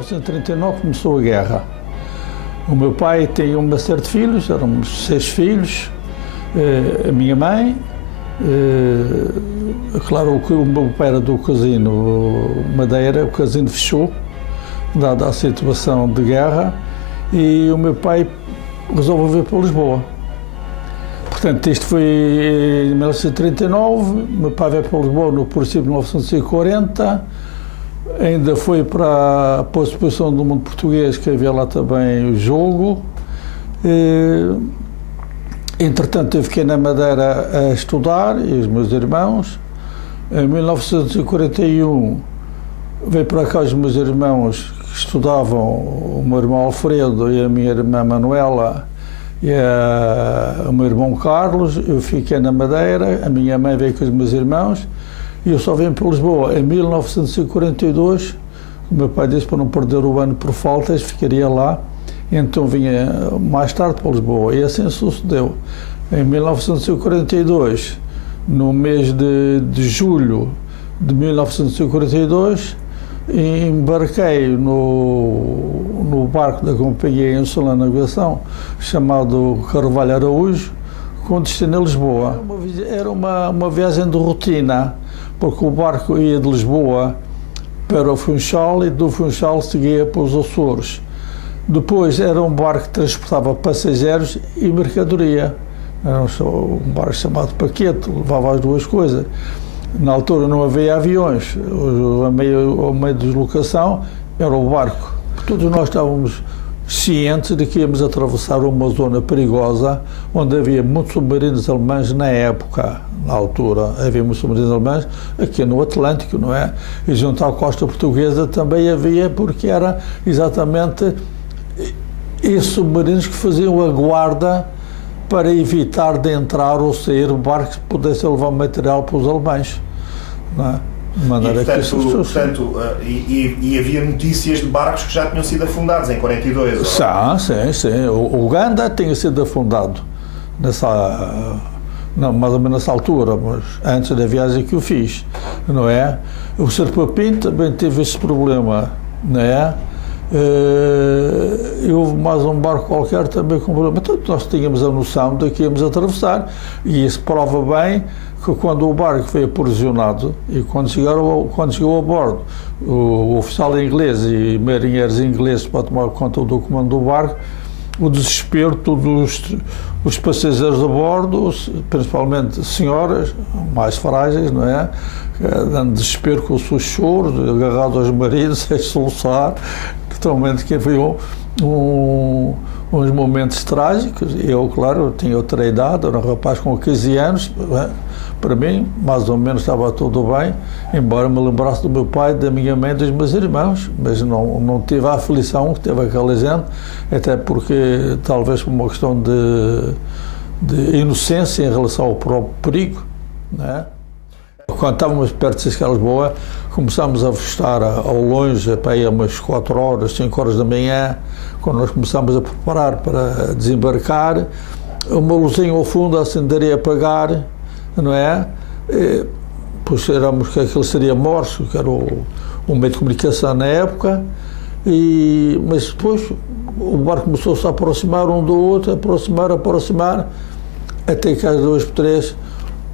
1939 começou a guerra. O meu pai tinha uma série de filhos, éramos 6 filhos, a minha mãe, claro, o meu pai era do Casino Madeira, o Casino fechou, dada a situação de guerra, e o meu pai resolveu vir para Lisboa. Portanto, isto foi em 1939, meu pai veio para Lisboa no princípio de 1940, ainda foi para a exposição do mundo português, que havia lá também o jogo. Entretanto, eu fiquei na Madeira a estudar, e os meus irmãos. Em 1941, veio para cá os meus irmãos que estudavam, o meu irmão Alfredo e a minha irmã Manuela e o meu irmão Carlos. Eu fiquei na Madeira, a minha mãe veio com os meus irmãos, e eu só vim para Lisboa em 1942. O meu pai disse para não perder o ano por faltas, ficaria lá. Então vinha mais tarde para Lisboa, e assim sucedeu. Em 1942, no mês de julho de 1942, embarquei no barco da Companhia Insular Navegação, chamado Carvalho Araújo, com destino a Lisboa. Era uma viagem de rotina, porque o barco ia de Lisboa para o Funchal e do Funchal seguia para os Açores. Depois era um barco que transportava passageiros e mercadoria. Era um barco chamado Paquete, levava as duas coisas. Na altura não havia aviões, o meio de deslocação era o barco. Todos nós estávamos cientes de que íamos atravessar uma zona perigosa, onde havia muitos submarinos alemães na época. Na altura havia muitos submarinos alemães aqui no Atlântico, não é? E junto à costa portuguesa também havia, porque era exatamente esses submarinos que faziam a guarda para evitar de entrar ou sair barcos que pudessem levar material para os alemães. Não é? De maneira e havia notícias de barcos que já tinham sido afundados em 42? Sim. O Uganda tinha sido afundado mais ou menos nessa altura, mas antes da viagem que eu fiz, não é? O Serpapim também teve esse problema, não é? E houve mais um barco qualquer também com problema. Então nós tínhamos a noção de que íamos atravessar, e isso prova bem que quando o barco foi aprisionado e quando chegou a bordo o oficial inglês e marinheiros ingleses para tomar conta do comando do barco, o desespero de todos os passageiros a bordo, principalmente senhoras mais frágeis, não é? Dando desespero com os seus choros, agarrados aos maridos, sem soluçar. Totalmente, que foi uns momentos trágicos. Eu, claro, tinha outra idade, era um rapaz com 15 anos, para mim, mais ou menos estava tudo bem, embora me lembrasse do meu pai, da minha mãe e dos meus irmãos, mas não tive a aflição que teve aquela gente, até porque, talvez por uma questão de inocência em relação ao próprio perigo, não é? Quando estávamos perto de Lisboa, começámos a avistar ao longe, para aí umas 4 horas, 5 horas da manhã, quando nós começámos a preparar para desembarcar, uma luzinha ao fundo a acender e apagar, não é? Pois éramos que aquilo seria Morse, que era o meio de comunicação na época, mas depois o barco começou-se a aproximar um do outro, aproximar, até que às 2 por 3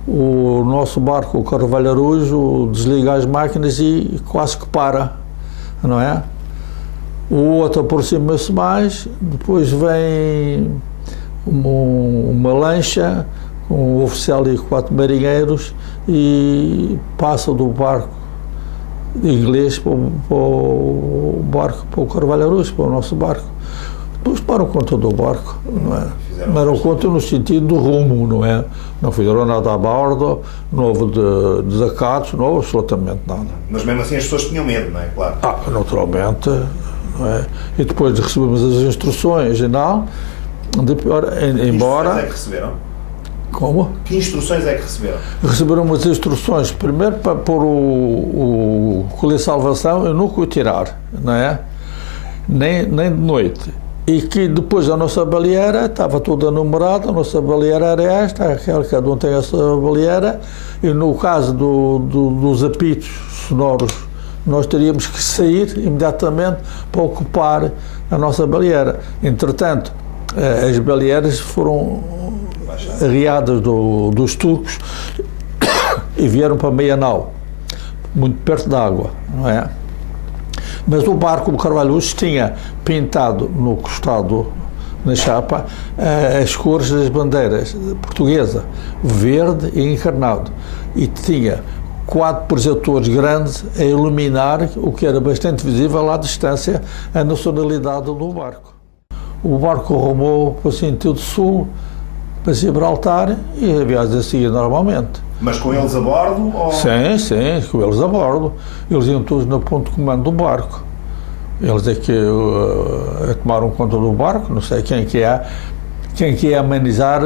o nosso barco, o Carvalho Araújo, desliga as máquinas e quase que para, não é? O outro aproxima-se mais, depois vem uma lancha com um oficial e 4 marinheiros e passa do barco inglês para o barco, para o Carvalho Araújo, para o nosso barco. Depois param conta do barco, não é? Deram conta no sentido do rumo, não é? Não fizeram nada a bordo, não houve desacatos, não houve absolutamente nada. Mas mesmo assim as pessoas tinham medo, não é? Claro. Naturalmente, não é? E depois recebemos as instruções e não, embora... Que instruções é que receberam? Como? Que instruções é que receberam? Receberam umas instruções, primeiro para pôr o colete de salvação, eu nunca o tirar, não é? Nem de noite. E que depois a nossa baleeira estava toda numerada, a nossa baleeira era esta, aquela, cada um tem a sua baleeira, e no caso dos apitos sonoros nós teríamos que sair imediatamente para ocupar a nossa baleeira. Entretanto, as baleeiras foram arriadas dos turcos e vieram para meia nau, muito perto da água, não é? Mas o barco, o Carvalhos, tinha pintado no costado, na chapa, as cores das bandeiras portuguesa, verde e encarnado, e tinha 4 projetores grandes a iluminar, o que era bastante visível à distância, a nacionalidade do barco. O barco rumou para o sentido sul, para Gibraltar, e a viagem seguia normalmente. Mas com eles a bordo? Ou... Sim, com eles a bordo. Eles iam todos no ponto de comando do barco. Eles é que tomaram conta do barco, não sei quem que ia amenizar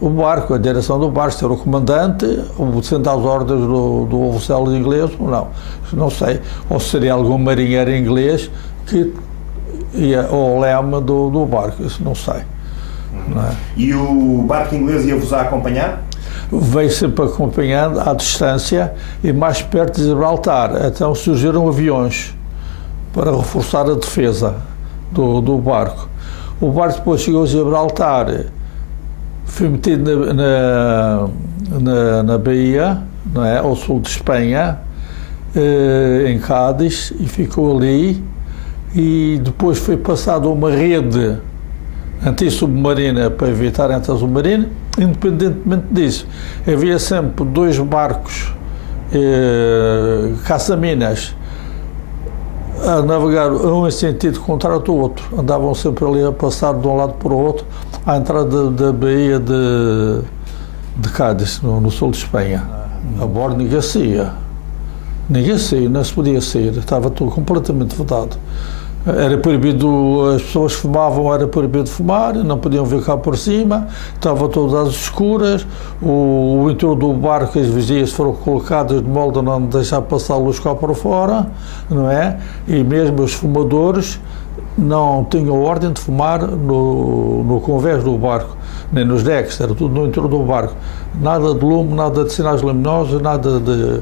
o barco, a direção do barco, se era o comandante, ou sendo às ordens do oficial inglês, ou não sei, ou seria algum marinheiro inglês que ia ao leme do barco, isso não sei. Não é? E o barco inglês ia-vos a acompanhar? Veio sempre acompanhando à distância e mais perto de Gibraltar. Então surgiram aviões para reforçar a defesa do barco. O barco depois chegou a Gibraltar, foi metido na Bahia, não é? Ao sul de Espanha, em Cádiz, e ficou ali. E depois foi passado uma rede anti-submarina para evitar a submarina. Independentemente disso, havia sempre 2 barcos caça-minas a navegar um em sentido contrário do outro. Andavam sempre ali a passar de um lado para o outro, à entrada da Baía de Cádiz, no sul de Espanha. A bordo ninguém saía, não se podia sair, estava tudo completamente vedado. Era proibido, as pessoas que fumavam, era proibido fumar, não podiam vir cá por cima, estava todas às escuras, o interior do barco, as vigias foram colocadas de modo a não deixar passar a luz cá para fora, não é? E mesmo os fumadores não tinham ordem de fumar no convés do barco, nem nos decks, era tudo no interior do barco. Nada de lume, nada de sinais luminosos, nada de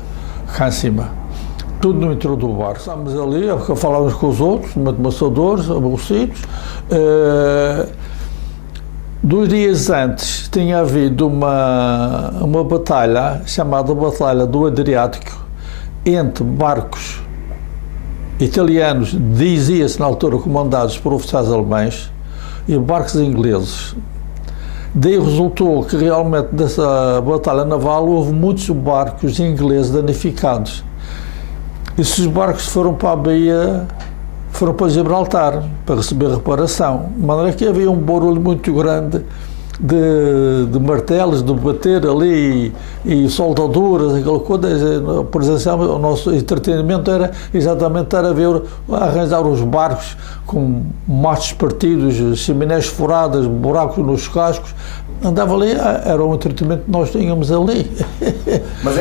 cá em cima. Tudo no interior do barco. Estávamos ali, falávamos com os outros, matadores, aborrecidos. 2 dias antes tinha havido uma batalha, chamada Batalha do Adriático, entre barcos italianos, dizia-se na altura comandados por oficiais alemães, e barcos ingleses. Daí resultou que realmente dessa batalha naval houve muitos barcos ingleses danificados. Esses barcos foram para a Bahia, foram para Gibraltar, para receber reparação. De maneira que havia um barulho muito grande de martelos, de bater ali e soldaduras, aquela coisa. Por exemplo, o nosso entretenimento era exatamente ver, arranjar os barcos com machos partidos, chaminés furadas, buracos nos cascos. Andava ali, era um entretenimento que nós tínhamos ali. Mas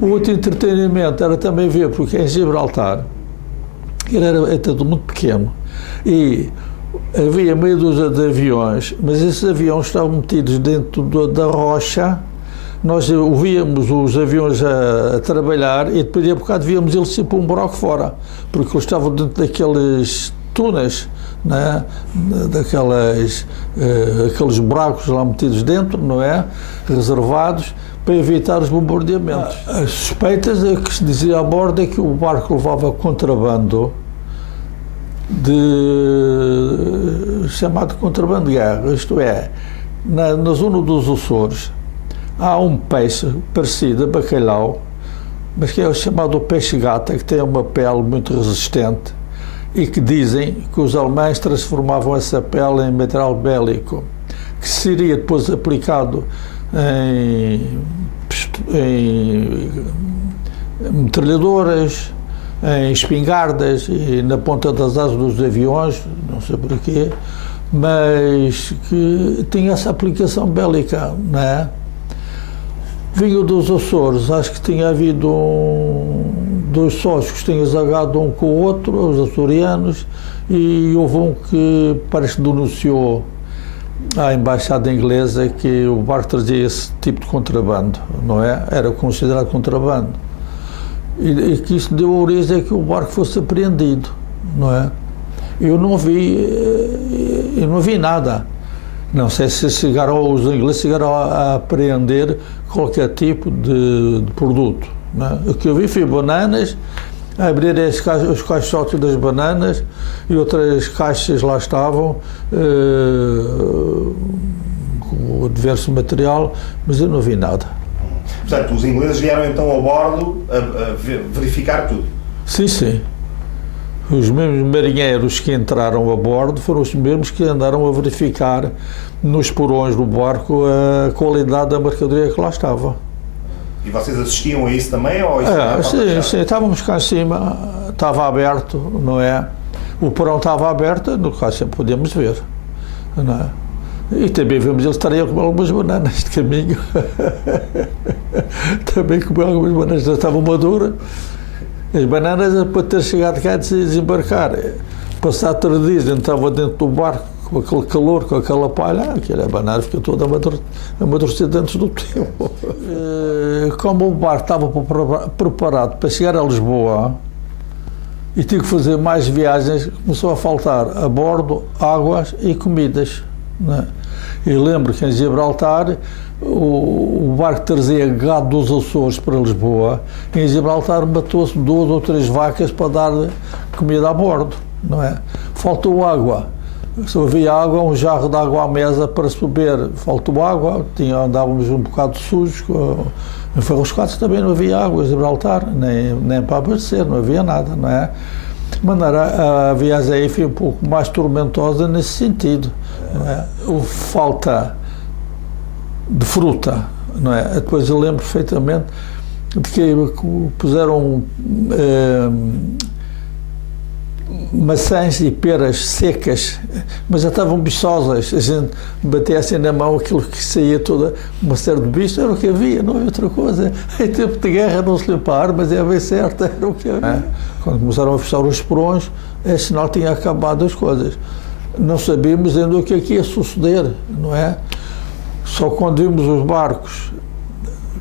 o outro entretenimento era também ver, porque em Gibraltar era tudo muito pequeno e havia meia dúzia de aviões, mas esses aviões estavam metidos dentro da rocha. Nós ouvíamos os aviões a trabalhar e depois de bocado víamos eles sempre um buraco fora, porque eles estavam dentro daqueles túneis, né? Aqueles buracos lá metidos dentro, não é? Reservados para evitar os bombardeamentos. As suspeitas que se dizia a bordo é que o barco levava contrabando chamado contrabando de guerra, isto é, na zona dos Açores há um peixe parecido a bacalhau, mas que é o chamado peixe-gata, que tem uma pele muito resistente e que dizem que os alemães transformavam essa pele em material bélico, que seria depois aplicado em metralhadoras, em espingardas e na ponta das asas dos aviões, não sei porquê, mas que tinha essa aplicação bélica, não é? Vinha dos Açores, acho que tinha havido 2 sócios que tinham zagado um com o outro, os açorianos, e houve um que parece que denunciou à embaixada inglesa que o barco trazia esse tipo de contrabando, não é? Era considerado contrabando. e que isso deu origem a que o barco fosse apreendido, não é? Eu não vi nada. Não sei se os ingleses chegaram a apreender qualquer tipo de produto, não é? O que eu vi foi bananas, abrir os caixotes das bananas e outras caixas lá estavam com diverso material, mas eu não vi nada. Portanto, os ingleses vieram então ao bordo a verificar tudo? Sim, sim. Os mesmos marinheiros que entraram a bordo foram os mesmos que andaram a verificar nos porões do barco a qualidade da mercadoria que lá estava. E vocês assistiam a isso também? Ou isso sim, estávamos cá em cima, estava aberto, não é? O porão estava aberto, no caso sempre podíamos ver, não é? E também vimos eles estarem a comer algumas bananas de caminho. Também comer algumas bananas, já estavam maduras. As bananas, para ter chegado cá e desembarcar, passar 3 dias, estava dentro do barco, com aquele calor, com aquela palha, aquela banana fica toda amadurecida antes do tempo. Como o barco estava preparado para chegar a Lisboa e tinha que fazer mais viagens, começou a faltar a bordo águas e comidas, não é? Eu lembro que em Gibraltar o barco trazia gado dos Açores para Lisboa e em Gibraltar matou-se 2 ou 3 vacas para dar comida a bordo, não é? Faltou água. Se havia água, um jarro de água à mesa para se beber. Faltou água, andávamos um bocado sujos. Em Farroscados também não havia água em Gibraltar, nem para abastecer, não havia nada, não é? De maneira, a viagem aí foi um pouco mais tormentosa nesse sentido, não é? Falta de fruta, não é? Depois eu lembro perfeitamente de que puseram maçãs e peras secas, mas já estavam bichosas. A gente batia assim na mão, aquilo que saía toda uma série de bichos, era o que havia, não havia outra coisa. Em tempo de guerra não se limpa a arma, mas é bem certo, era o que havia. Quando começaram a fechar os porões, é sinal que tinha acabado as coisas. Não sabíamos ainda o que é que ia suceder, não é? Só quando vimos os barcos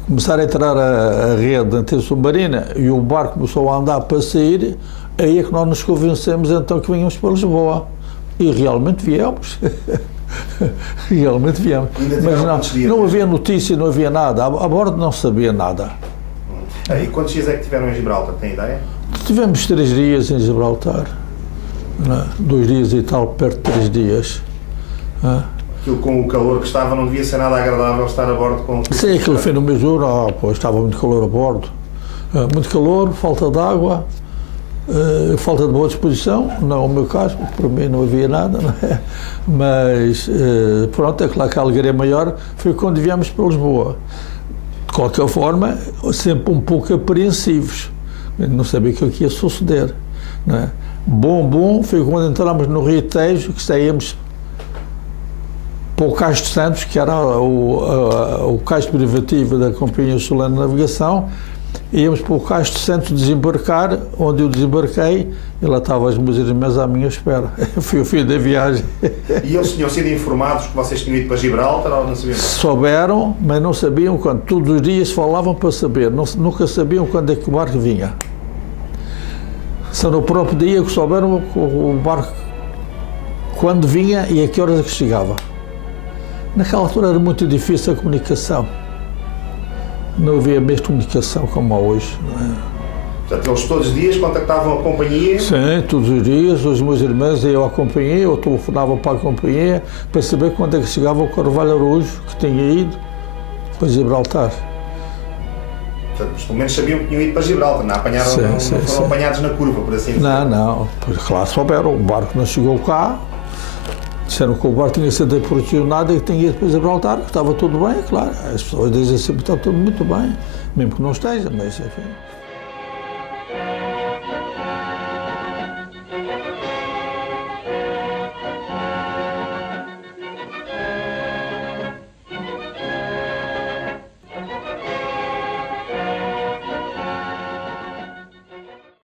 começar a entrar a rede antissubmarina e o barco começou a andar para sair, aí é que nós nos convencemos então que vinhamos para Lisboa. E realmente viemos. Realmente viemos. Mas não havia notícia, não havia nada. A bordo não sabia nada. E quantos dias é que tiveram em Gibraltar? Tem ideia? Tivemos 3 dias em Gibraltar. 2 dias e tal, perto de 3 dias. Aquilo com o calor que estava não devia ser nada agradável estar a bordo com... Sim, aquilo foi no mesmo estava muito calor a bordo. Muito calor, falta de água, falta de boa disposição, não o meu caso, porque para mim não havia nada, não é? Mas pronto, é claro que a alegria maior foi quando viemos para Lisboa. De qualquer forma, sempre um pouco apreensivos, não sabia o que ia suceder, não é? Bom foi quando entramos no Rio Tejo, que saímos para o Cais de Santos, que era o cais privativo da Companhia Solana de Navegação. Íamos para o Cais de Santos desembarcar, onde eu desembarquei, e lá estavam as minhas irmãs à minha espera. Foi o fim da viagem. E eles tinham sido informados que vocês tinham ido para Gibraltar ou não sabiam? Souberam, mas não sabiam quando. Todos os dias falavam para saber, nunca sabiam quando é que o barco vinha. Só no próprio dia que souberam o barco quando vinha e a que horas é que chegava. Naquela altura era muito difícil a comunicação. Não havia mesmo comunicação como há hoje. Não é? Portanto, eles todos os dias contactavam a companhia? Sim, todos os dias. Os meus irmãos iam à companhia, ou telefonavam para a companhia para saber quando é que chegava o Carvalho Araújo, que tinha ido para Gibraltar. Portanto, pelo menos sabiam que tinham ido para Gibraltar, não foram apanhados na curva, por assim dizer. Não, claro, souberam. O barco não chegou cá. Disseram que o barco tinha sido aprovisionado e que tinha ido para Gibraltar, que estava tudo bem, claro. As pessoas dizem sempre que está tudo muito bem, mesmo que não esteja, mas enfim.